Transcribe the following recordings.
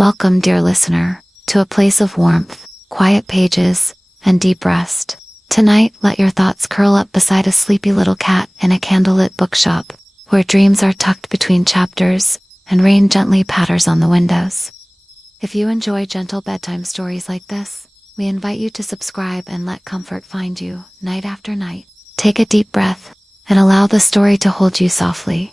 Welcome, dear listener, to a place of warmth, quiet pages, and deep rest. Tonight, let your thoughts curl up beside a sleepy little cat in a candlelit bookshop, where dreams are tucked between chapters, and rain gently patters on the windows. If you enjoy gentle bedtime stories like this, we invite you to subscribe and let comfort find you, night after night. Take a deep breath, and allow the story to hold you softly.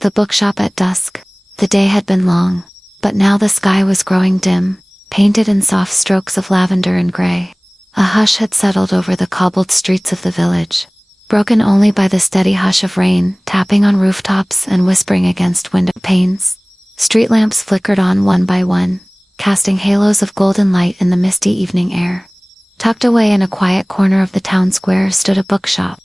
The bookshop at dusk. The day had been long, but now the sky was growing dim, painted in soft strokes of lavender and gray. A hush had settled over the cobbled streets of the village, broken only by the steady hush of rain tapping on rooftops and whispering against window panes. Street lamps flickered on one by one, casting halos of golden light in the misty evening air. Tucked away in a quiet corner of the town square stood a bookshop.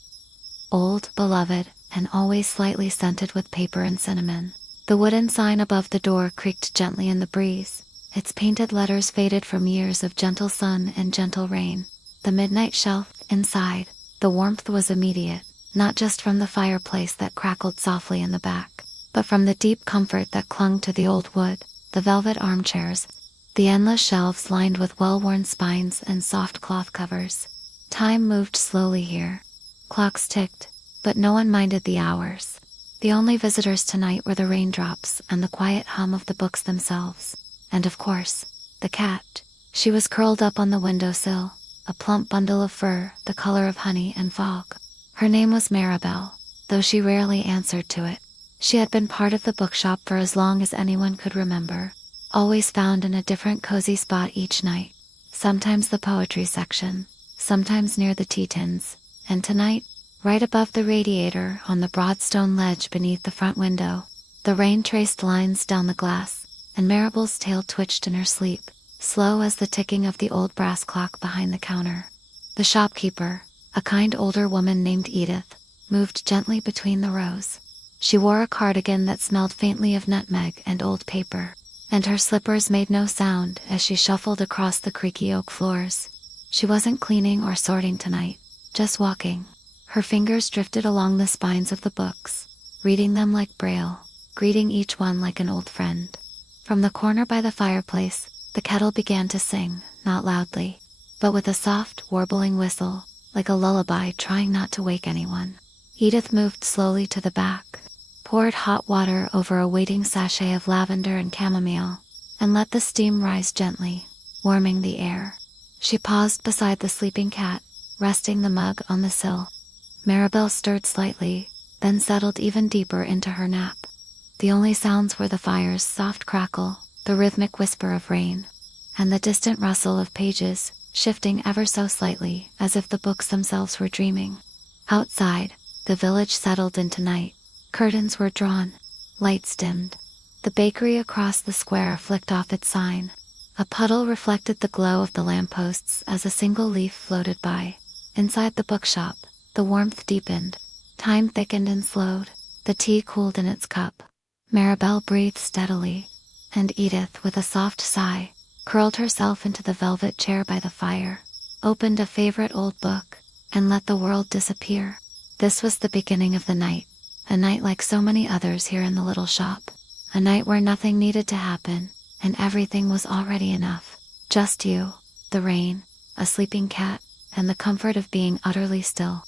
Old, beloved, and always slightly scented with paper and cinnamon. The wooden sign above the door creaked gently in the breeze, its painted letters faded from years of gentle sun and gentle rain. The midnight shelf, inside, the warmth was immediate, not just from the fireplace that crackled softly in the back, but from the deep comfort that clung to the old wood, the velvet armchairs, the endless shelves lined with well-worn spines and soft cloth covers. Time moved slowly here. Clocks ticked, but no one minded the hours. The only visitors tonight were the raindrops and the quiet hum of the books themselves. And of course, the cat. She was curled up on the windowsill, a plump bundle of fur, the color of honey and fog. Her name was Maribel, though she rarely answered to it. She had been part of the bookshop for as long as anyone could remember, always found in a different cozy spot each night. Sometimes the poetry section, sometimes near the tea tins, and tonight, right above the radiator on the broad stone ledge beneath the front window. The rain traced lines down the glass, and Maribel's tail twitched in her sleep, slow as the ticking of the old brass clock behind the counter. The shopkeeper, a kind older woman named Edith, moved gently between the rows. She wore a cardigan that smelled faintly of nutmeg and old paper, and her slippers made no sound as she shuffled across the creaky oak floors. She wasn't cleaning or sorting tonight, just walking. Her fingers drifted along the spines of the books, reading them like braille, greeting each one like an old friend. From the corner by the fireplace, the kettle began to sing, not loudly, but with a soft, warbling whistle, like a lullaby trying not to wake anyone. Edith moved slowly to the back, poured hot water over a waiting sachet of lavender and chamomile, and let the steam rise gently, warming the air. She paused beside the sleeping cat, resting the mug on the sill. Maribel stirred slightly, then settled even deeper into her nap. The only sounds were the fire's soft crackle, the rhythmic whisper of rain, and the distant rustle of pages, shifting ever so slightly, as if the books themselves were dreaming. Outside, the village settled into night. Curtains were drawn, lights dimmed. The bakery across the square flicked off its sign. A puddle reflected the glow of the lampposts as a single leaf floated by. Inside the bookshop, the warmth deepened, time thickened and slowed, the tea cooled in its cup. Maribel breathed steadily, and Edith, with a soft sigh, curled herself into the velvet chair by the fire, opened a favorite old book, and let the world disappear. This was the beginning of the night, a night like so many others here in the little shop, a night where nothing needed to happen, and everything was already enough. Just you, the rain, a sleeping cat, and the comfort of being utterly still.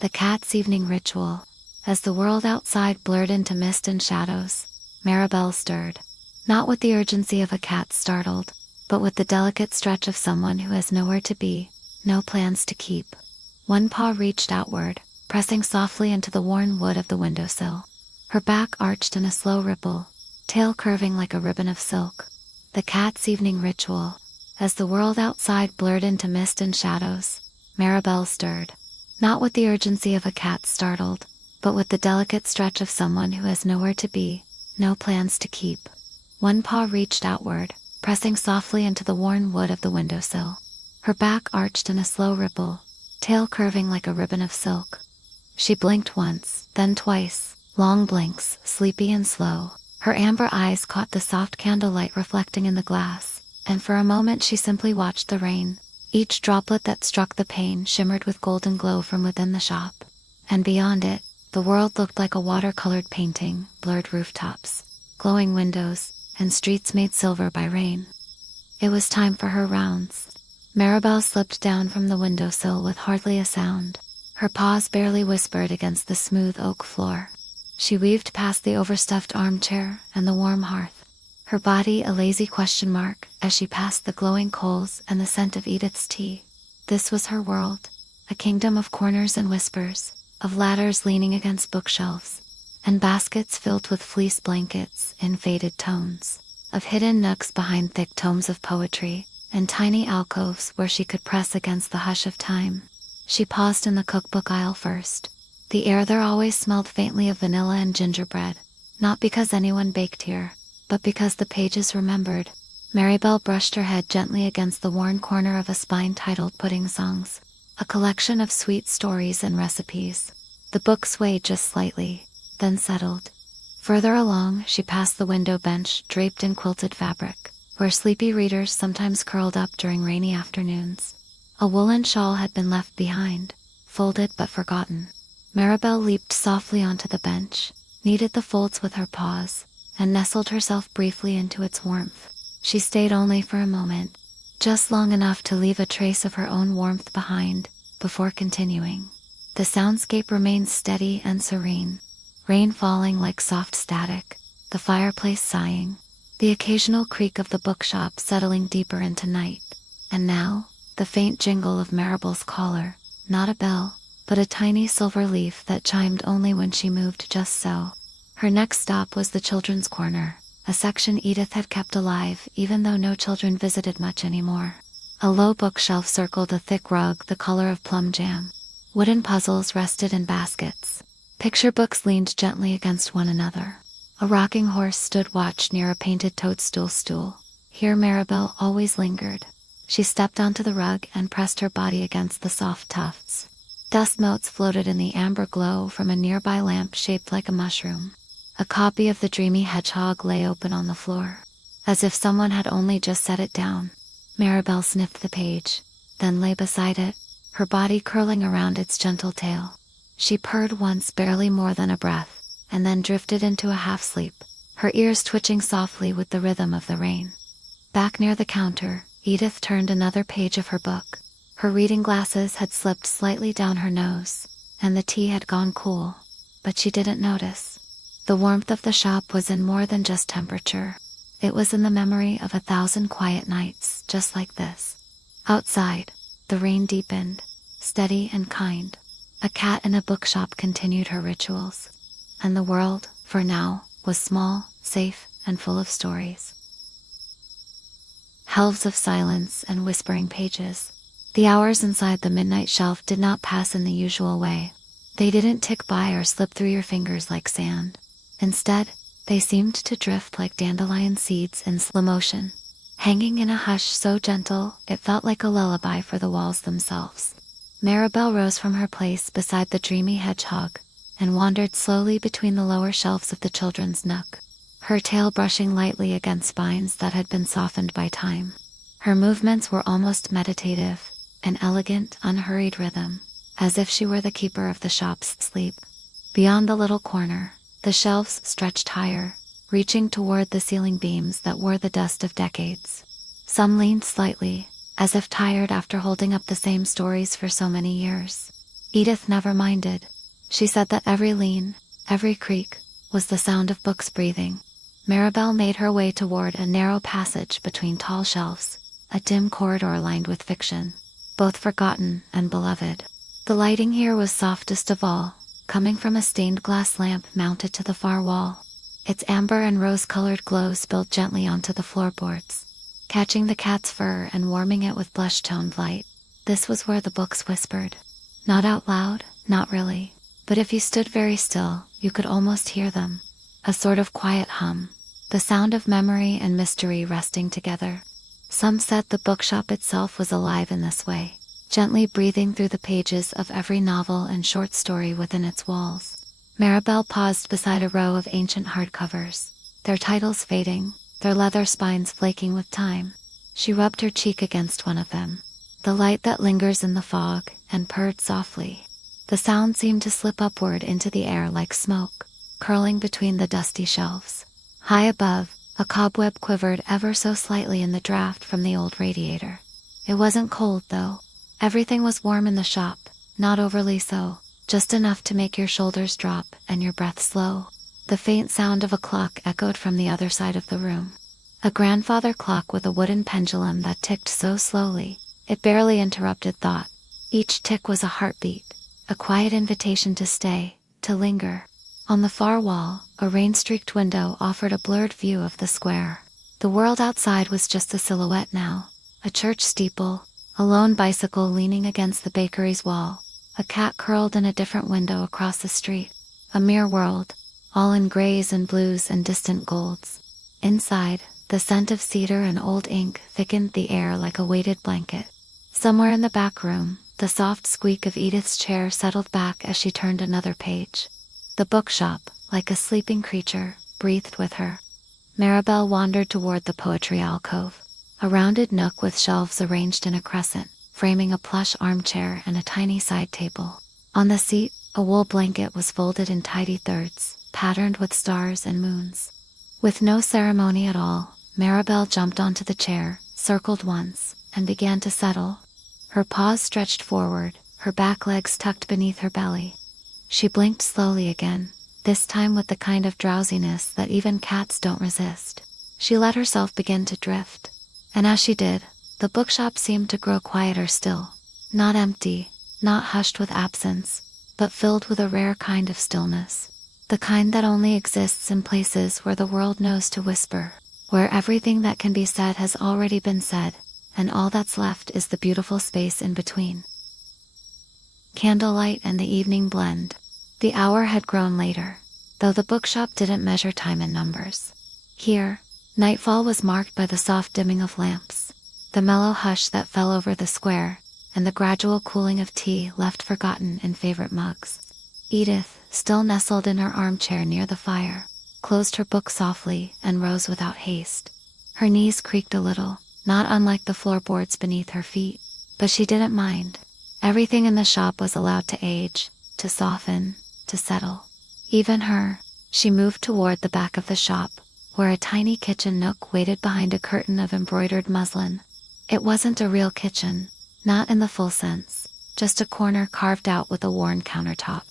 The cat's evening ritual. As the world outside blurred into mist and shadows, Maribel stirred, not with the urgency of a cat startled, but with the delicate stretch of someone who has nowhere to be, no plans to keep. One paw reached outward, pressing softly into the worn wood of the windowsill. Her back arched in a slow ripple, tail curving like a ribbon of silk. The cat's evening ritual. As the world outside blurred into mist and shadows, Maribel stirred, not with the urgency of a cat startled, but with the delicate stretch of someone who has nowhere to be, no plans to keep. One paw reached outward, pressing softly into the worn wood of the windowsill. Her back arched in a slow ripple, tail curving like a ribbon of silk. She blinked once, then twice, long blinks, sleepy and slow. Her amber eyes caught the soft candlelight reflecting in the glass, and for a moment she simply watched the rain. Each droplet that struck the pane shimmered with golden glow from within the shop. And beyond it, the world looked like a watercolored painting, blurred rooftops, glowing windows, and streets made silver by rain. It was time for her rounds. Maribel slipped down from the windowsill with hardly a sound. Her paws barely whispered against the smooth oak floor. She weaved past the overstuffed armchair and the warm hearth, her body a lazy question mark as she passed the glowing coals and the scent of Edith's tea. This was her world, a kingdom of corners and whispers, of ladders leaning against bookshelves, and baskets filled with fleece blankets in faded tones, of hidden nooks behind thick tomes of poetry, and tiny alcoves where she could press against the hush of time. She paused in the cookbook aisle first. The air there always smelled faintly of vanilla and gingerbread, not because anyone baked here, but because the pages remembered. Maribel brushed her head gently against the worn corner of a spine titled Pudding Songs, a collection of sweet stories and recipes. The book swayed just slightly, then settled. Further along, she passed the window bench draped in quilted fabric, where sleepy readers sometimes curled up during rainy afternoons. A woolen shawl had been left behind, folded but forgotten. Maribel leaped softly onto the bench, kneaded the folds with her paws, and nestled herself briefly into its warmth. She stayed only for a moment, just long enough to leave a trace of her own warmth behind, before continuing. The soundscape remained steady and serene, rain falling like soft static, the fireplace sighing, the occasional creak of the bookshop settling deeper into night, and now, the faint jingle of Maribel's collar, not a bell, but a tiny silver leaf that chimed only when she moved just so. Her next stop was the children's corner, a section Edith had kept alive even though no children visited much anymore. A low bookshelf circled a thick rug the color of plum jam. Wooden puzzles rested in baskets. Picture books leaned gently against one another. A rocking horse stood watch near a painted toadstool stool. Here Maribel always lingered. She stepped onto the rug and pressed her body against the soft tufts. Dust motes floated in the amber glow from a nearby lamp shaped like a mushroom. A copy of the Dreamy Hedgehog lay open on the floor, as if someone had only just set it down. Maribel sniffed the page, then lay beside it, her body curling around its gentle tail. She purred once, barely more than a breath, and then drifted into a half-sleep, her ears twitching softly with the rhythm of the rain. Back near the counter, Edith turned another page of her book. Her reading glasses had slipped slightly down her nose, and the tea had gone cool, but she didn't notice. The warmth of the shop was in more than just temperature. It was in the memory of 1,000 quiet nights just like this. Outside, the rain deepened, steady and kind. A cat in a bookshop continued her rituals. And the world, for now, was small, safe, and full of stories. Helves of silence and whispering pages. The hours inside the midnight shelf did not pass in the usual way. They didn't tick by or slip through your fingers like sand. Instead, they seemed to drift like dandelion seeds in slow motion, hanging in a hush so gentle it felt like a lullaby for the walls themselves. Maribel rose from her place beside the Dreamy Hedgehog and wandered slowly between the lower shelves of the children's nook, her tail brushing lightly against spines that had been softened by time. Her movements were almost meditative, an elegant, unhurried rhythm, as if she were the keeper of the shop's sleep. Beyond the little corner, the shelves stretched higher, reaching toward the ceiling beams that wore the dust of decades. Some leaned slightly, as if tired after holding up the same stories for so many years. Edith never minded. She said that every lean, every creak, was the sound of books breathing. Maribel made her way toward a narrow passage between tall shelves, a dim corridor lined with fiction, both forgotten and beloved. The lighting here was softest of all, coming from a stained glass lamp mounted to the far wall. Its amber and rose-colored glow spilled gently onto the floorboards, catching the cat's fur and warming it with blush-toned light. This was where the books whispered. Not out loud, not really, but if you stood very still, you could almost hear them. A sort of quiet hum, the sound of memory and mystery resting together. Some said the bookshop itself was alive in this way, gently breathing through the pages of every novel and short story within its walls. Maribel paused beside a row of ancient hardcovers, their titles fading, their leather spines flaking with time. She rubbed her cheek against one of them, the light that lingers in the fog, and purred softly. The sound seemed to slip upward into the air like smoke, curling between the dusty shelves. High above, a cobweb quivered ever so slightly in the draft from the old radiator. It wasn't cold, though. Everything was warm in the shop, not overly so, just enough to make your shoulders drop and your breath slow. The faint sound of a clock echoed from the other side of the room. A grandfather clock with a wooden pendulum that ticked so slowly, it barely interrupted thought. Each tick was a heartbeat, a quiet invitation to stay, to linger. On the far wall, a rain-streaked window offered a blurred view of the square. The world outside was just a silhouette now. A church steeple, a lone bicycle leaning against the bakery's wall, a cat curled in a different window across the street. A mere world, all in grays and blues and distant golds. Inside, the scent of cedar and old ink thickened the air like a weighted blanket. Somewhere in the back room, the soft squeak of Edith's chair settled back as she turned another page. The bookshop, like a sleeping creature, breathed with her. Maribel wandered toward the poetry alcove, a rounded nook with shelves arranged in a crescent, framing a plush armchair and a tiny side table. On the seat, a wool blanket was folded in tidy thirds, patterned with stars and moons. With no ceremony at all, Maribel jumped onto the chair, circled once, and began to settle. Her paws stretched forward, her back legs tucked beneath her belly. She blinked slowly again, this time with the kind of drowsiness that even cats don't resist. She let herself begin to drift. And as she did, the bookshop seemed to grow quieter still. Not empty, not hushed with absence, but filled with a rare kind of stillness. The kind that only exists in places where the world knows to whisper, where everything that can be said has already been said, and all that's left is the beautiful space in between. Candlelight and the evening blend. The hour had grown later, though the bookshop didn't measure time in numbers. Here, nightfall was marked by the soft dimming of lamps, the mellow hush that fell over the square, and the gradual cooling of tea left forgotten in favorite mugs. Edith, still nestled in her armchair near the fire, closed her book softly and rose without haste. Her knees creaked a little, not unlike the floorboards beneath her feet, but she didn't mind. Everything in the shop was allowed to age, to soften, to settle. Even her. She moved toward the back of the shop, where a tiny kitchen nook waited behind a curtain of embroidered muslin. It wasn't a real kitchen, not in the full sense, just a corner carved out with a worn countertop,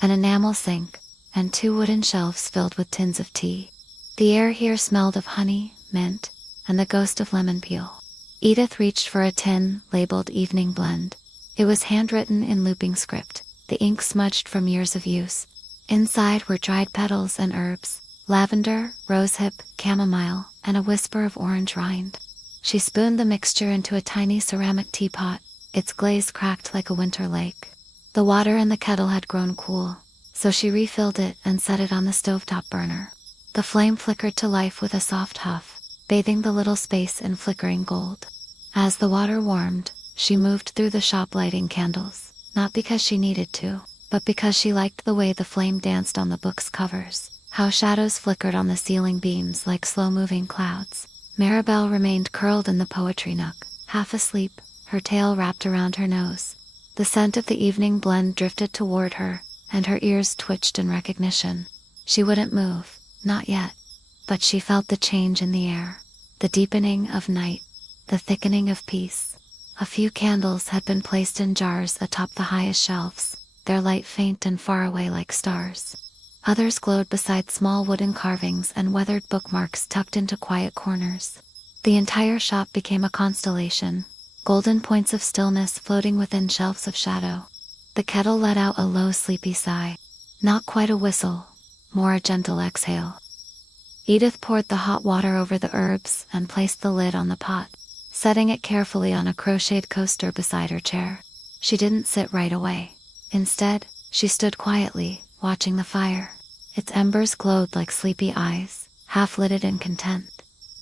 an enamel sink, and 2 wooden shelves filled with tins of tea. The air here smelled of honey, mint, and the ghost of lemon peel. Edith reached for a tin labeled Evening Blend. It was handwritten in looping script, the ink smudged from years of use. Inside were dried petals and herbs, lavender, rosehip, chamomile, and a whisper of orange rind. She spooned the mixture into a tiny ceramic teapot, its glaze cracked like a winter lake. The water in the kettle had grown cool, so she refilled it and set it on the stovetop burner. The flame flickered to life with a soft huff, bathing the little space in flickering gold. As the water warmed, she moved through the shop lighting candles, not because she needed to, but because she liked the way the flame danced on the book's covers, how shadows flickered on the ceiling beams like slow-moving clouds. Maribel remained curled in the poetry nook, half asleep, her tail wrapped around her nose. The scent of the evening blend drifted toward her, and her ears twitched in recognition. She wouldn't move, not yet, but she felt the change in the air, the deepening of night, the thickening of peace. A few candles had been placed in jars atop the highest shelves, their light faint and far away like stars. Others glowed beside small wooden carvings and weathered bookmarks tucked into quiet corners. The entire shop became a constellation, golden points of stillness floating within shelves of shadow. The kettle let out a low sleepy sigh. Not quite a whistle, more a gentle exhale. Edith poured the hot water over the herbs and placed the lid on the pot, setting it carefully on a crocheted coaster beside her chair. She didn't sit right away. Instead, she stood quietly, watching the fire. Its embers glowed like sleepy eyes, half-lidded in content.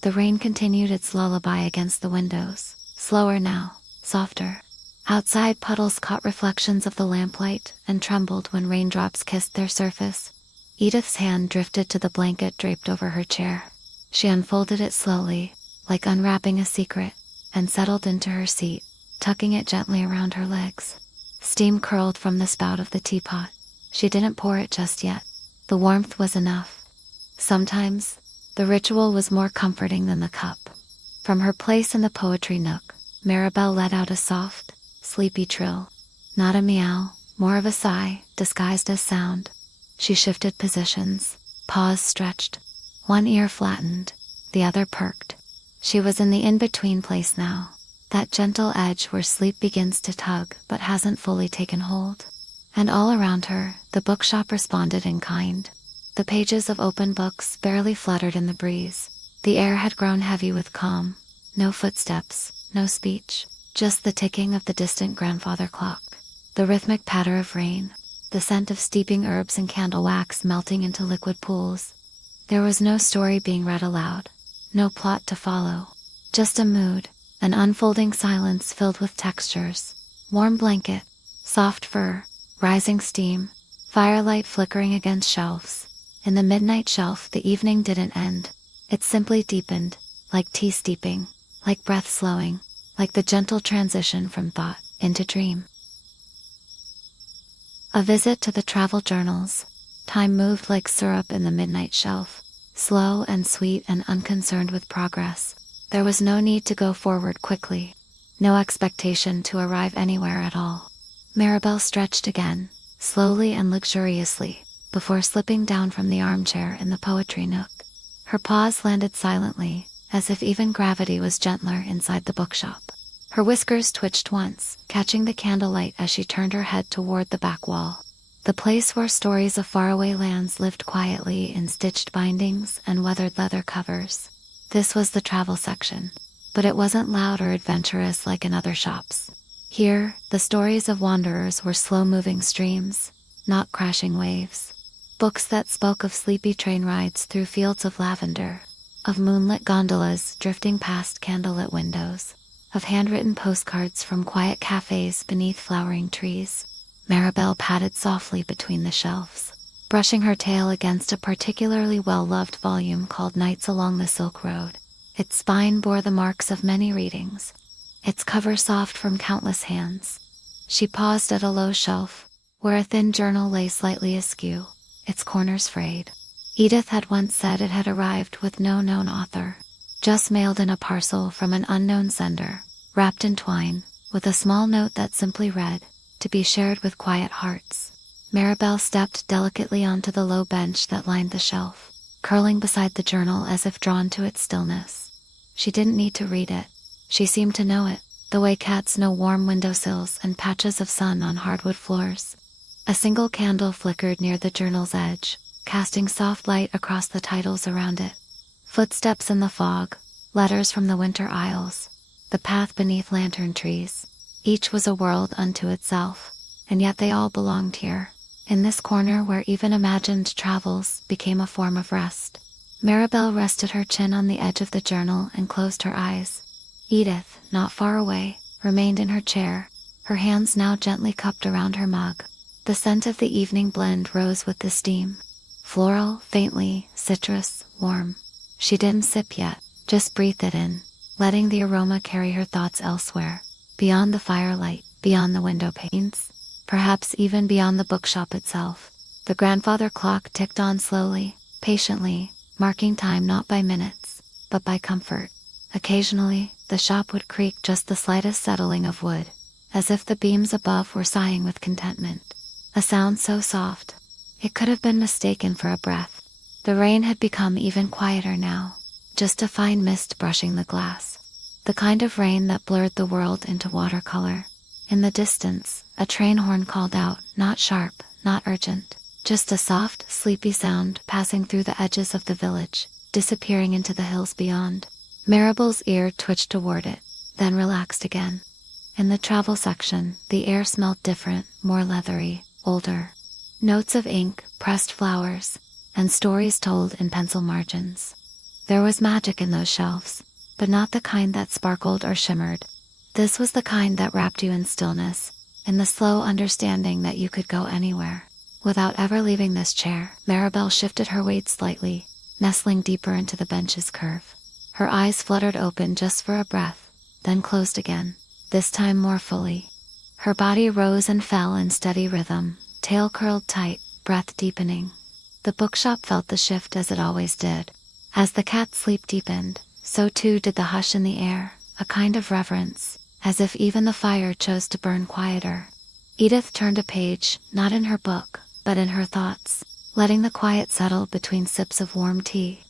The rain continued its lullaby against the windows, slower now, softer. Outside, puddles caught reflections of the lamplight and trembled when raindrops kissed their surface. Edith's hand drifted to the blanket draped over her chair. She unfolded it slowly, like unwrapping a secret, and settled into her seat, tucking it gently around her legs. Steam curled from the spout of the teapot. She didn't pour it just yet. The warmth was enough. Sometimes, The ritual was more comforting than the cup. From her place in the poetry nook, Maribel let out a soft, sleepy trill. Not a meow, more of a sigh, disguised as sound. She shifted positions, paws stretched, one ear flattened, the other perked. She was in the in-between place now, that gentle edge where sleep begins to tug but hasn't fully taken hold. And all around her, the bookshop responded in kind. The pages of open books barely fluttered in the breeze. The air had grown heavy with calm. No footsteps, no speech, just the ticking of the distant grandfather clock, the rhythmic patter of rain, the scent of steeping herbs and candle wax melting into liquid pools. There was no story being read aloud, no plot to follow, just a mood, an unfolding silence filled with textures, warm blanket, soft fur, rising steam, firelight flickering against shelves. In the midnight shelf the evening didn't end, it simply deepened, like tea steeping, like breath slowing, like the gentle transition from thought into dream. A visit to the travel journals. Time moved like syrup in the midnight shelf, slow and sweet and unconcerned with progress. There was no need to go forward quickly, no expectation to arrive anywhere at all. Maribel stretched again, slowly and luxuriously, before slipping down from the armchair in the poetry nook. Her paws landed silently, as if even gravity was gentler inside the bookshop. Her whiskers twitched once, catching the candlelight as she turned her head toward the back wall. The place where stories of faraway lands lived quietly in stitched bindings and weathered leather covers. This was the travel section, but it wasn't loud or adventurous like in other shops. Here, the stories of wanderers were slow-moving streams, not crashing waves. Books that spoke of sleepy train rides through fields of lavender, of moonlit gondolas drifting past candlelit windows, of handwritten postcards from quiet cafes beneath flowering trees. Maribel padded softly between the shelves, brushing her tail against a particularly well-loved volume called Nights Along the Silk Road. Its spine bore the marks of many readings, its cover soft from countless hands. She paused at a low shelf, where a thin journal lay slightly askew, its corners frayed. Edith had once said it had arrived with no known author, just mailed in a parcel from an unknown sender, wrapped in twine, with a small note that simply read, "To be shared with quiet hearts." Maribel stepped delicately onto the low bench that lined the shelf, curling beside the journal as if drawn to its stillness. She didn't need to read it. She seemed to know it, the way cats know warm windowsills and patches of sun on hardwood floors. A single candle flickered near the journal's edge, casting soft light across the titles around it. Footsteps in the fog, letters from the winter aisles, the path beneath lantern trees. Each was a world unto itself, and yet they all belonged here, in this corner where even imagined travels became a form of rest. Maribel rested her chin on the edge of the journal and closed her eyes. Edith, not far away, remained in her chair, her hands now gently cupped around her mug. The scent of the evening blend rose with the steam. Floral, faintly, citrus, warm. She didn't sip yet, just breathed it in, letting the aroma carry her thoughts elsewhere, beyond the firelight, beyond the window panes, perhaps even beyond the bookshop itself. The grandfather clock ticked on slowly, patiently, marking time not by minutes, but by comfort. Occasionally, the shop would creak just the slightest settling of wood, as if the beams above were sighing with contentment. A sound so soft, it could have been mistaken for a breath. The rain had become even quieter now, just a fine mist brushing the glass. The kind of rain that blurred the world into watercolor. In the distance, a train horn called out, not sharp, not urgent, just a soft, sleepy sound passing through the edges of the village, disappearing into the hills beyond. Maribel's ear twitched toward it, then relaxed again. In the travel section, the air smelled different, more leathery, older. Notes of ink, pressed flowers, and stories told in pencil margins. There was magic in those shelves, but not the kind that sparkled or shimmered. This was the kind that wrapped you in stillness, in the slow understanding that you could go anywhere. Without ever leaving this chair, Maribel shifted her weight slightly, nestling deeper into the bench's curve. Her eyes fluttered open just for a breath, then closed again, this time more fully. Her body rose and fell in steady rhythm, tail curled tight, breath deepening. The bookshop felt the shift as it always did. As the cat's sleep deepened, so too did the hush in the air, a kind of reverence, as if even the fire chose to burn quieter. Edith turned a page, not in her book, but in her thoughts, letting the quiet settle between sips of warm tea.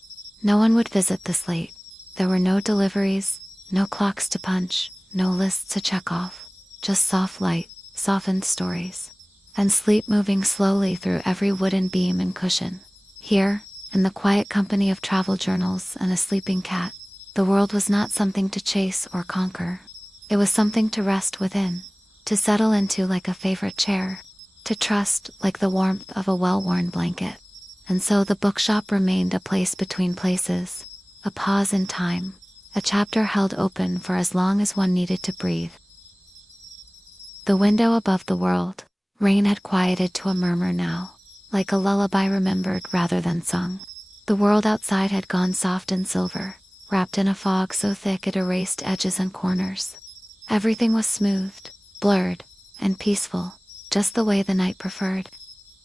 No one would visit this late. There were no deliveries, no clocks to punch, no lists to check off, just soft light, softened stories, and sleep moving slowly through every wooden beam and cushion. Here, in the quiet company of travel journals and a sleeping cat, the world was not something to chase or conquer. It was something to rest within, to settle into like a favorite chair, to trust like the warmth of a well-worn blanket. And so the bookshop remained a place between places, a pause in time, a chapter held open for as long as one needed to breathe. The window above the world, rain had quieted to a murmur now, like a lullaby remembered rather than sung. The world outside had gone soft and silver, wrapped in a fog so thick it erased edges and corners. Everything was smoothed, blurred, and peaceful, just the way the night preferred.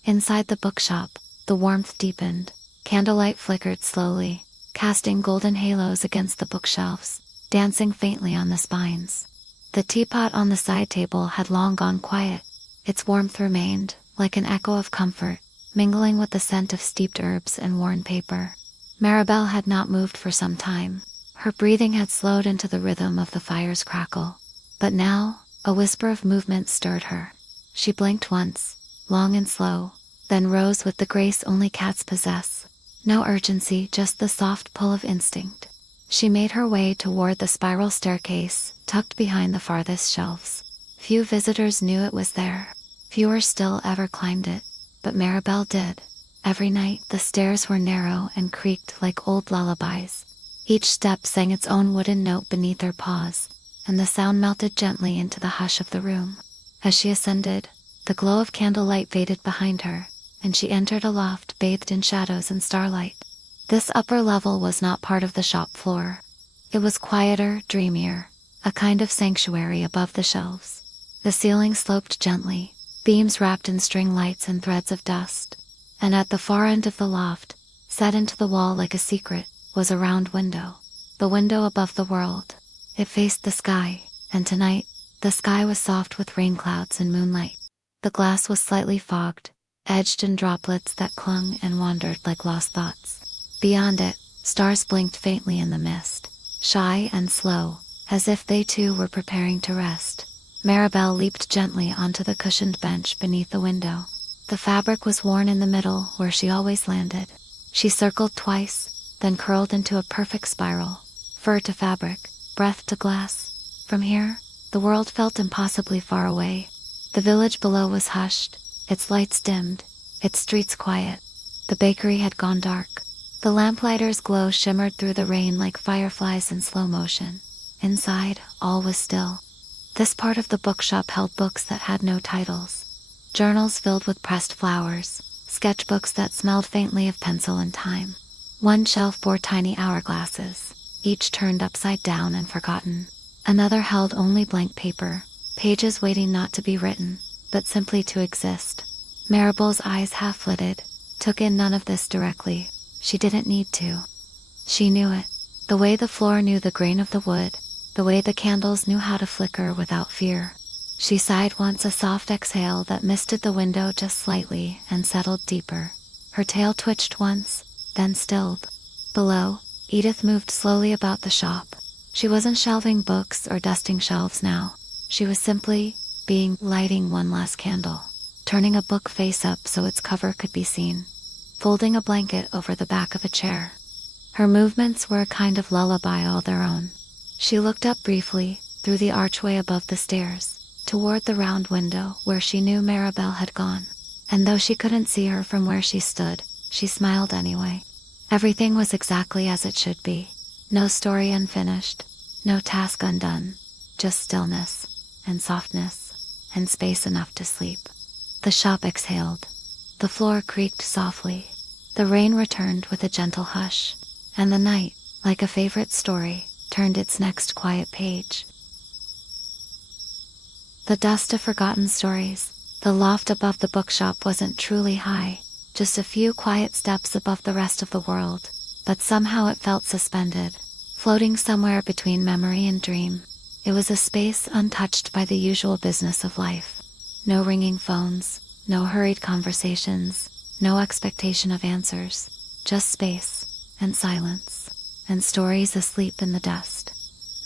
Inside the bookshop, the warmth deepened, candlelight flickered slowly, casting golden halos against the bookshelves, dancing faintly on the spines. The teapot on the side table had long gone quiet. Its warmth remained, like an echo of comfort, mingling with the scent of steeped herbs and worn paper. Maribel had not moved for some time. Her breathing had slowed into the rhythm of the fire's crackle. But now, a whisper of movement stirred her. She blinked once, long and slow, then rose with the grace only cats possess. No urgency, just the soft pull of instinct. She made her way toward the spiral staircase, tucked behind the farthest shelves. Few visitors knew it was there. Fewer still ever climbed it, but Maribel did. Every night the stairs were narrow and creaked like old lullabies. Each step sang its own wooden note beneath her paws, and the sound melted gently into the hush of the room. As she ascended, the glow of candlelight faded behind her, and she entered a loft bathed in shadows and starlight. This upper level was not part of the shop floor. It was quieter, dreamier, a kind of sanctuary above the shelves. The ceiling sloped gently, beams wrapped in string lights and threads of dust. And at the far end of the loft, set into the wall like a secret, was a round window. The window above the world. It faced the sky, and tonight, the sky was soft with rain clouds and moonlight. The glass was slightly fogged, edged in droplets that clung and wandered like lost thoughts. Beyond it, stars blinked faintly in the mist, shy and slow, as if they too were preparing to rest. Maribel leaped gently onto the cushioned bench beneath the window. The fabric was worn in the middle where she always landed. She circled twice, then curled into a perfect spiral, fur to fabric, breath to glass. From here, the world felt impossibly far away. The village below was hushed, its lights dimmed, its streets quiet. The bakery had gone dark. The lamplighter's glow shimmered through the rain like fireflies in slow motion. Inside, all was still. This part of the bookshop held books that had no titles. Journals filled with pressed flowers, sketchbooks that smelled faintly of pencil and time. One shelf bore tiny hourglasses, each turned upside down and forgotten. Another held only blank paper, pages waiting not to be written, but simply to exist. Maribel's eyes half-lidded, took in none of this directly. She didn't need to. She knew it. The way the floor knew the grain of the wood, the way the candles knew how to flicker without fear. She sighed once, a soft exhale that misted the window just slightly and settled deeper. Her tail twitched once, then stilled. Below, Edith moved slowly about the shop. She wasn't shelving books or dusting shelves now. She was simply lighting one last candle, turning a book face up so its cover could be seen, folding a blanket over the back of a chair. Her movements were a kind of lullaby all their own. She looked up briefly, through the archway above the stairs, toward the round window where she knew Maribel had gone. And though she couldn't see her from where she stood, she smiled anyway. Everything was exactly as it should be. No story unfinished, no task undone, just stillness, and softness, and space enough to sleep. The shop exhaled. The floor creaked softly. The rain returned with a gentle hush, and the night, like a favorite story, turned its next quiet page. The dust of forgotten stories. The loft above the bookshop wasn't truly high, just a few quiet steps above the rest of the world, but somehow it felt suspended, floating somewhere between memory and dream. It was a space untouched by the usual business of life. No ringing phones, no hurried conversations, no expectation of answers, just space, and silence, and stories asleep in the dust.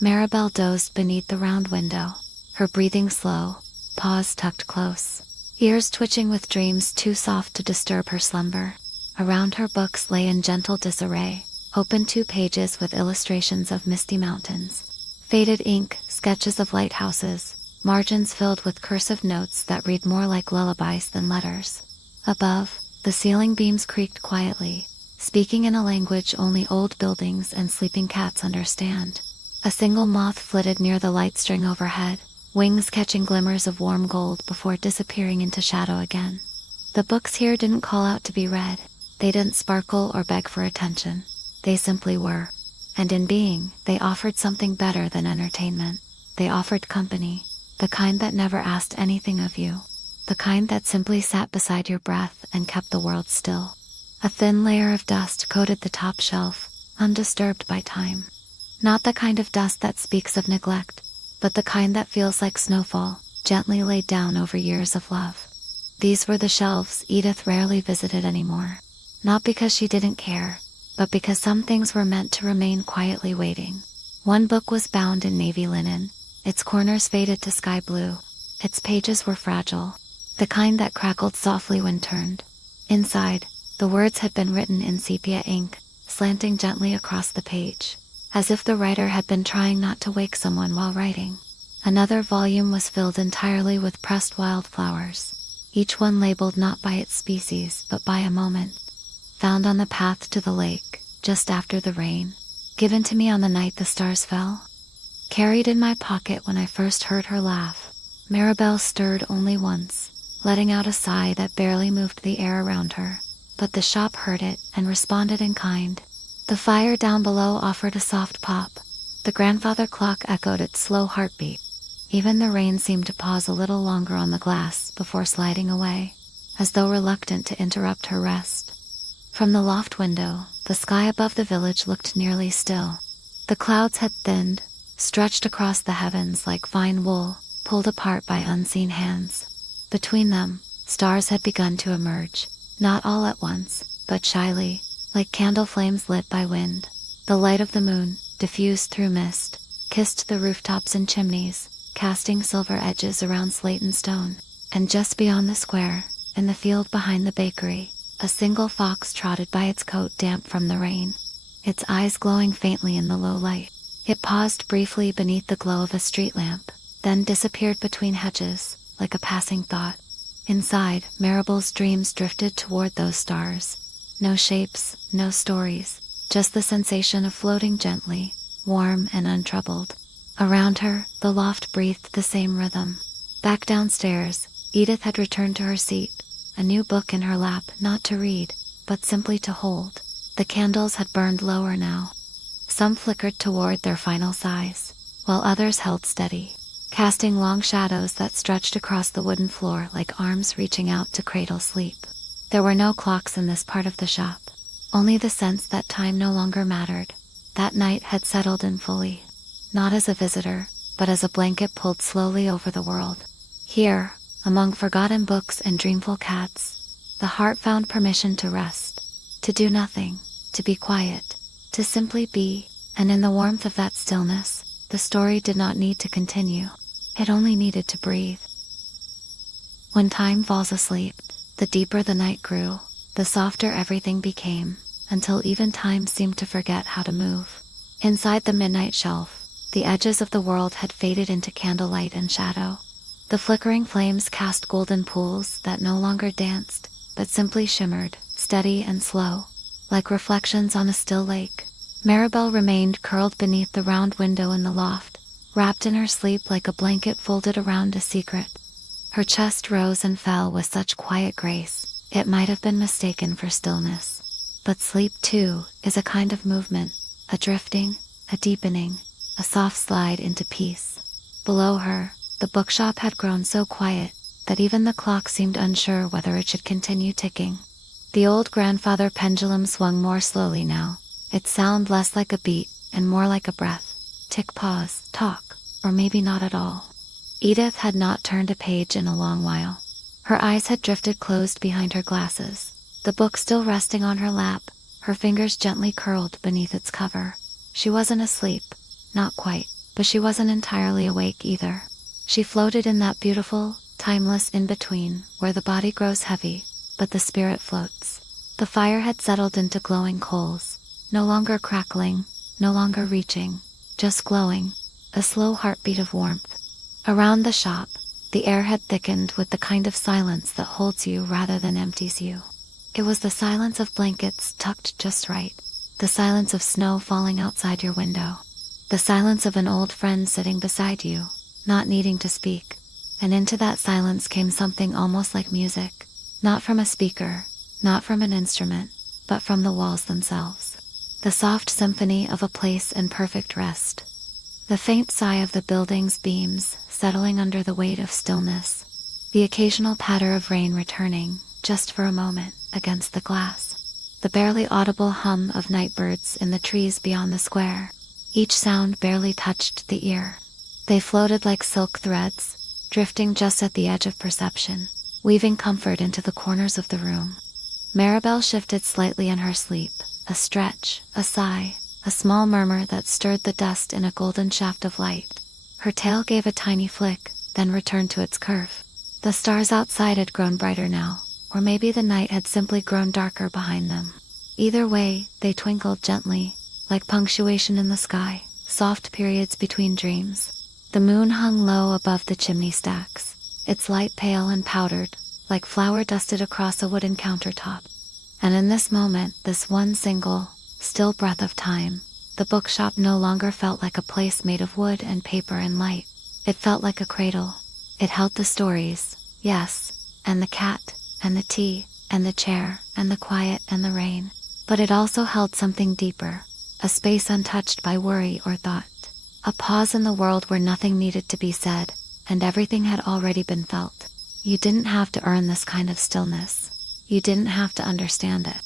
Maribel dozed beneath the round window, her breathing slow, paws tucked close, ears twitching with dreams too soft to disturb her slumber. Around her books lay in gentle disarray, open 2 pages with illustrations of misty mountains, faded ink, sketches of lighthouses, margins filled with cursive notes that read more like lullabies than letters. Above, the ceiling beams creaked quietly, speaking in a language only old buildings and sleeping cats understand. A single moth flitted near the light string overhead, wings catching glimmers of warm gold before disappearing into shadow again. The books here didn't call out to be read. They didn't sparkle or beg for attention. They simply were. And in being, they offered something better than entertainment. They offered company, the kind that never asked anything of you, the kind that simply sat beside your breath and kept the world still. A thin layer of dust coated the top shelf, undisturbed by time. Not the kind of dust that speaks of neglect, but the kind that feels like snowfall, gently laid down over years of love. These were the shelves Edith rarely visited anymore. Not because she didn't care, but because some things were meant to remain quietly waiting. One book was bound in navy linen, its corners faded to sky blue. Its pages were fragile, the kind that crackled softly when turned. Inside, the words had been written in sepia ink, slanting gently across the page, as if the writer had been trying not to wake someone while writing. Another volume was filled entirely with pressed wildflowers, each one labeled not by its species but by a moment. Found on the path to the lake, just after the rain. Given to me on the night the stars fell. Carried in my pocket when I first heard her laugh. Maribel stirred only once, letting out a sigh that barely moved the air around her. But the shop heard it and responded in kind. The fire down below offered a soft pop. The grandfather clock echoed its slow heartbeat. Even the rain seemed to pause a little longer on the glass before sliding away, as though reluctant to interrupt her rest. From the loft window, the sky above the village looked nearly still. The clouds had thinned, stretched across the heavens like fine wool, pulled apart by unseen hands. Between them, stars had begun to emerge, not all at once, but shyly, like candle flames lit by wind. The light of the moon, diffused through mist, kissed the rooftops and chimneys, casting silver edges around slate and stone. And just beyond the square, in the field behind the bakery, a single fox trotted by, its coat damp from the rain, its eyes glowing faintly in the low light. It paused briefly beneath the glow of a street lamp, then disappeared between hedges, like a passing thought. Inside, Maribel's dreams drifted toward those stars. No shapes, no stories, just the sensation of floating gently, warm and untroubled. Around her, the loft breathed the same rhythm. Back downstairs, Edith had returned to her seat, a new book in her lap, not to read, but simply to hold. The candles had burned lower now. Some flickered toward their final size, while others held steady, casting long shadows that stretched across the wooden floor like arms reaching out to cradle sleep. There were no clocks in this part of the shop, only the sense that time no longer mattered. That night had settled in fully, not as a visitor, but as a blanket pulled slowly over the world. Here, among forgotten books and dreamful cats, the heart found permission to rest, to do nothing, to be quiet, to simply be, and in the warmth of that stillness, the story did not need to continue. It only needed to breathe. When time falls asleep, the deeper the night grew, the softer everything became, until even time seemed to forget how to move. Inside the midnight shelf, the edges of the world had faded into candlelight and shadow. The flickering flames cast golden pools that no longer danced, but simply shimmered, steady and slow, like reflections on a still lake. Maribel remained curled beneath the round window in the loft, wrapped in her sleep like a blanket folded around a secret. Her chest rose and fell with such quiet grace, it might have been mistaken for stillness. But sleep, too, is a kind of movement, a drifting, a deepening, a soft slide into peace. Below her, the bookshop had grown so quiet that even the clock seemed unsure whether it should continue ticking. The old grandfather pendulum swung more slowly now, Its sound less like a beat and more like a breath. Tick, pause, talk, or maybe not at all. Edith had not turned a page in a long while. Her eyes had drifted closed behind her glasses, the book still resting on her lap, her fingers gently curled beneath its cover. She wasn't asleep, not quite, but she wasn't entirely awake either. She floated in that beautiful, timeless in-between, where the body grows heavy, but the spirit floats. The fire had settled into glowing coals, no longer crackling, no longer reaching, just glowing, a slow heartbeat of warmth. Around the shop, the air had thickened with the kind of silence that holds you rather than empties you. It was the silence of blankets tucked just right, the silence of snow falling outside your window, the silence of an old friend sitting beside you, not needing to speak. And into that silence came something almost like music, not from a speaker, not from an instrument, but from the walls themselves. The soft symphony of a place in perfect rest. The faint sigh of the building's beams settling under the weight of stillness. The occasional patter of rain returning, just for a moment, against the glass. The barely audible hum of nightbirds in the trees beyond the square. Each sound barely touched the ear. They floated like silk threads, drifting just at the edge of perception, weaving comfort into the corners of the room. Maribel shifted slightly in her sleep, a stretch, a sigh, a small murmur that stirred the dust in a golden shaft of light. Her tail gave a tiny flick, then returned to its curve. The stars outside had grown brighter now, or maybe the night had simply grown darker behind them. Either way, they twinkled gently, like punctuation in the sky, soft periods between dreams. The moon hung low above the chimney stacks, its light pale and powdered, like flour dusted across a wooden countertop. And in this moment, this one single, still breath of time, the bookshop no longer felt like a place made of wood and paper and light. It felt like a cradle. It held the stories, yes, and the cat, and the tea, and the chair, and the quiet and the rain. But it also held something deeper, a space untouched by worry or thought. A pause in the world where nothing needed to be said, and everything had already been felt. You didn't have to earn this kind of stillness. You didn't have to understand it.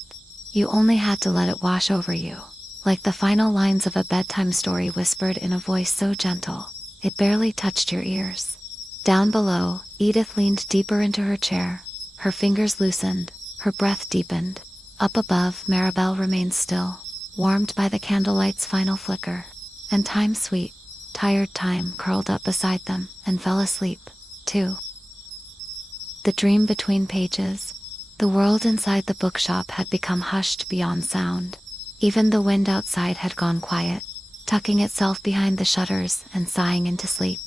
You only had to let it wash over you, like the final lines of a bedtime story whispered in a voice so gentle, it barely touched your ears. Down below, Edith leaned deeper into her chair, her fingers loosened, her breath deepened. Up above, Maribel remained still, warmed by the candlelight's final flicker. And time, sweet, tired time, curled up beside them and fell asleep, too. The dream between pages. The world inside the bookshop had become hushed beyond sound. Even the wind outside had gone quiet, tucking itself behind the shutters and sighing into sleep.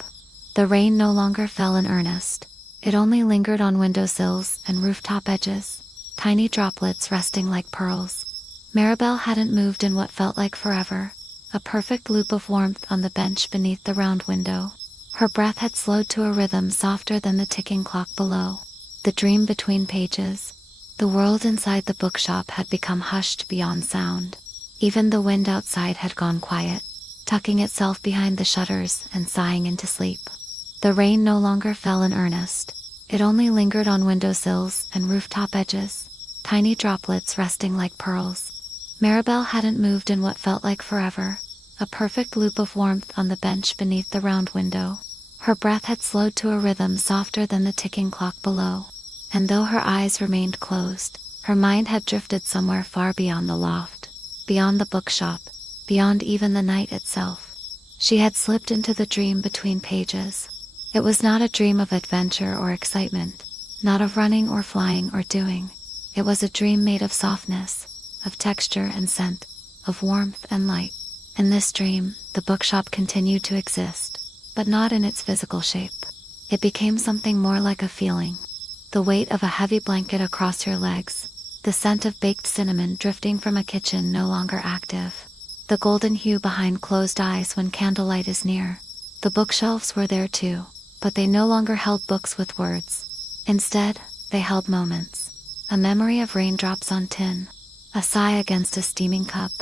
The rain no longer fell in earnest. It only lingered on windowsills and rooftop edges, tiny droplets resting like pearls. Maribel hadn't moved in what felt like forever, a perfect loop of warmth on the bench beneath the round window. Her breath had slowed to a rhythm softer than the ticking clock below. The dream between pages. The world inside the bookshop had become hushed beyond sound. Even the wind outside had gone quiet, tucking itself behind the shutters and sighing into sleep. The rain no longer fell in earnest. It only lingered on windowsills and rooftop edges, tiny droplets resting like pearls. Maribel hadn't moved in what felt like forever, a perfect loop of warmth on the bench beneath the round window. Her breath had slowed to a rhythm softer than the ticking clock below. And though her eyes remained closed, her mind had drifted somewhere far beyond the loft, beyond the bookshop, beyond even the night itself. She had slipped into the dream between pages. It was not a dream of adventure or excitement, not of running or flying or doing. It was a dream made of softness, of texture and scent, of warmth and light. In this dream, the bookshop continued to exist, but not in its physical shape. It became something more like a feeling. The weight of a heavy blanket across your legs, the scent of baked cinnamon drifting from a kitchen no longer active, the golden hue behind closed eyes when candlelight is near. The bookshelves were there too, but they no longer held books with words. Instead, they held moments. A memory of raindrops on tin, a sigh against a steaming cup,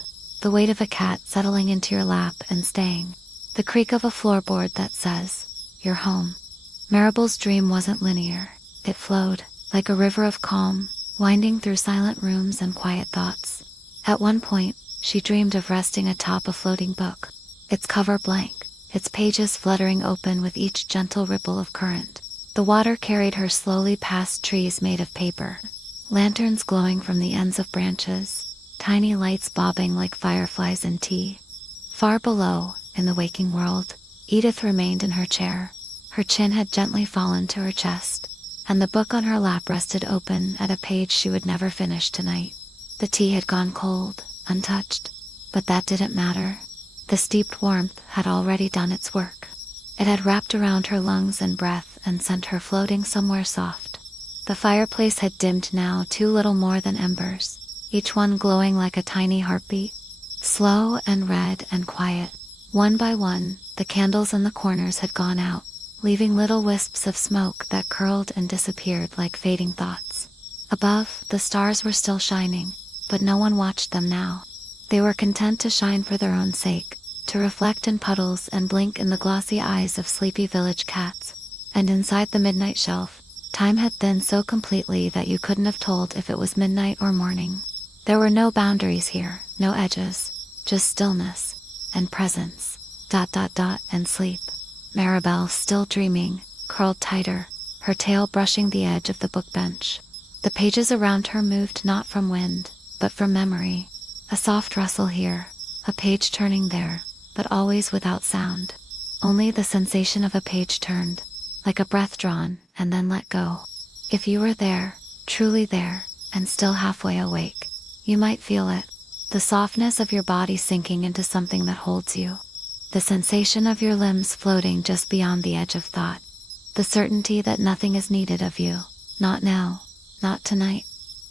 the weight of a cat settling into your lap and staying, the creak of a floorboard that says, "You're home." Maribel's dream wasn't linear. It flowed, like a river of calm, winding through silent rooms and quiet thoughts. At one point, She dreamed of resting atop a floating book, its cover blank, its pages fluttering open with each gentle ripple of current. The water carried her slowly past trees made of paper, lanterns glowing from the ends of branches, tiny lights bobbing like fireflies in tea. Far below, in the waking world, Edith remained in her chair. Her chin had gently fallen to her chest, and the book on her lap rested open at a page she would never finish tonight. The tea had gone cold, untouched, but that didn't matter. The steeped warmth had already done its work. It had wrapped around her lungs and breath and sent her floating somewhere soft. The fireplace had dimmed now to little more than embers, each one glowing like a tiny heartbeat. Slow and red and quiet. One by one, the candles in the corners had gone out, leaving little wisps of smoke that curled and disappeared like fading thoughts. Above, the stars were still shining, but no one watched them now. They were content to shine for their own sake, to reflect in puddles and blink in the glossy eyes of sleepy village cats. And inside the midnight shelf, time had thinned so completely that you couldn't have told if it was midnight or morning. There were no boundaries here, no edges, just stillness and presence, and sleep. Maribel, still dreaming, curled tighter, her tail brushing the edge of the bookbench. The pages around her moved not from wind, but from memory. A soft rustle here, a page turning there, but always without sound. Only the sensation of a page turned, like a breath drawn and then let go. If you were there, truly there, and still halfway awake, you might feel it. The softness of your body sinking into something that holds you. The sensation of your limbs floating just beyond the edge of thought. The certainty that nothing is needed of you. Not now, not tonight.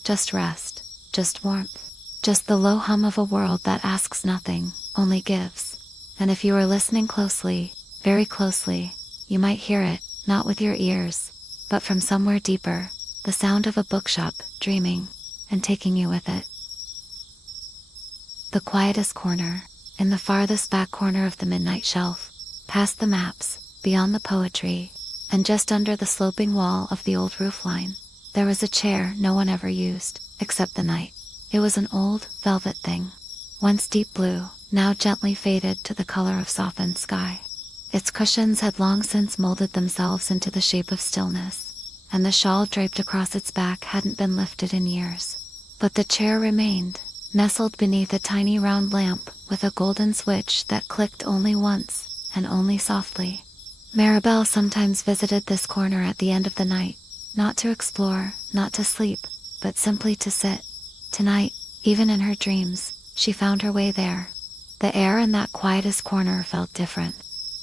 Just rest, just warmth, just the low hum of a world that asks nothing, only gives. And if you are listening closely, very closely, you might hear it, not with your ears, but from somewhere deeper, the sound of a bookshop, dreaming, and taking you with it. The quietest corner, in the farthest back corner of the midnight shelf, past the maps, beyond the poetry, and just under the sloping wall of the old roofline, there was a chair no one ever used, except the night. It was an old, velvet thing, once deep blue, now gently faded to the color of softened sky. Its cushions had long since molded themselves into the shape of stillness, and the shawl draped across its back hadn't been lifted in years. But the chair remained, nestled beneath a tiny round lamp with a golden switch that clicked only once, and only softly. Maribel sometimes visited this corner at the end of the night, not to explore, not to sleep, but simply to sit. Tonight, even in her dreams, she found her way there. The air in that quietest corner felt different.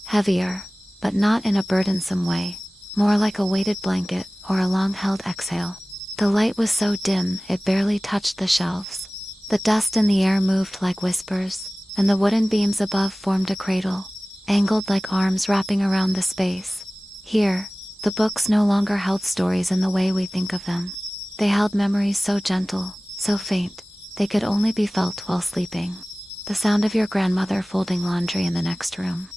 Heavier, but not in a burdensome way, more like a weighted blanket or a long-held exhale. The light was so dim it barely touched the shelves. The dust in the air moved like whispers, and the wooden beams above formed a cradle, angled like arms wrapping around the space. Here, the books no longer held stories in the way we think of them. They held memories so gentle, so faint, they could only be felt while sleeping. The sound of your grandmother folding laundry in the next room.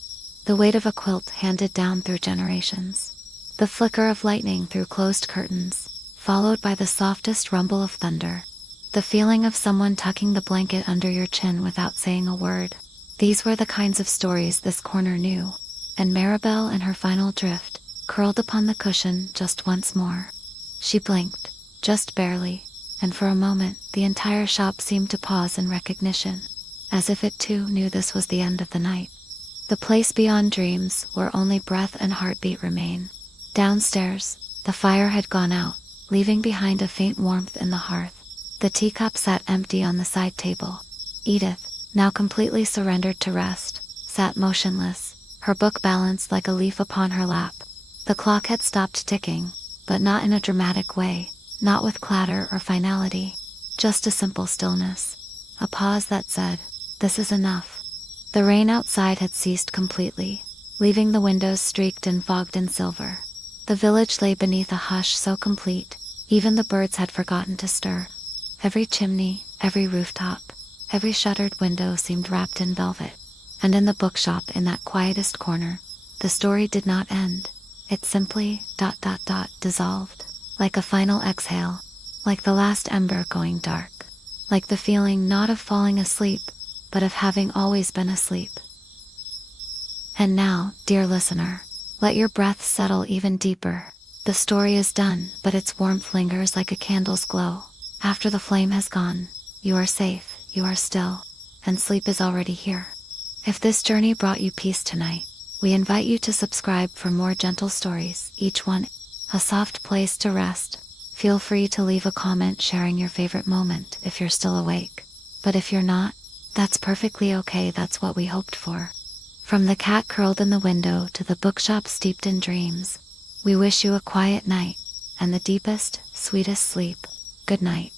The weight of a quilt handed down through generations. The flicker of lightning through closed curtains, followed by the softest rumble of thunder. The feeling of someone tucking the blanket under your chin without saying a word. These were the kinds of stories this corner knew. And Maribel in her final drift, curled upon the cushion just once more. She blinked, just barely, and for a moment the entire shop seemed to pause in recognition, as if it too knew this was the end of the night. The place beyond dreams, where only breath and heartbeat remain. Downstairs, the fire had gone out, leaving behind a faint warmth in the hearth. The teacup sat empty on the side table. Edith, now completely surrendered to rest, sat motionless, her book balanced like a leaf upon her lap. The clock had stopped ticking, but not in a dramatic way, not with clatter or finality, just a simple stillness. A pause that said, "This is enough." The rain outside had ceased completely, leaving the windows streaked and fogged in silver. The village lay beneath a hush so complete, even the birds had forgotten to stir. Every chimney, every rooftop, every shuttered window seemed wrapped in velvet. And in the bookshop in that quietest corner, the story did not end. It simply, dissolved. Like a final exhale, like the last ember going dark. Like the feeling not of falling asleep, but of having always been asleep. And now, dear listener, let your breath settle even deeper. The story is done, but its warmth lingers like a candle's glow. After the flame has gone, you are safe, you are still, and sleep is already here. If this journey brought you peace tonight, we invite you to subscribe for more gentle stories, each one a soft place to rest. Feel free to leave a comment sharing your favorite moment if you're still awake. But if you're not, that's perfectly okay, that's what we hoped for. From the cat curled in the window to the bookshop steeped in dreams, we wish you a quiet night and the deepest, sweetest sleep. Good night.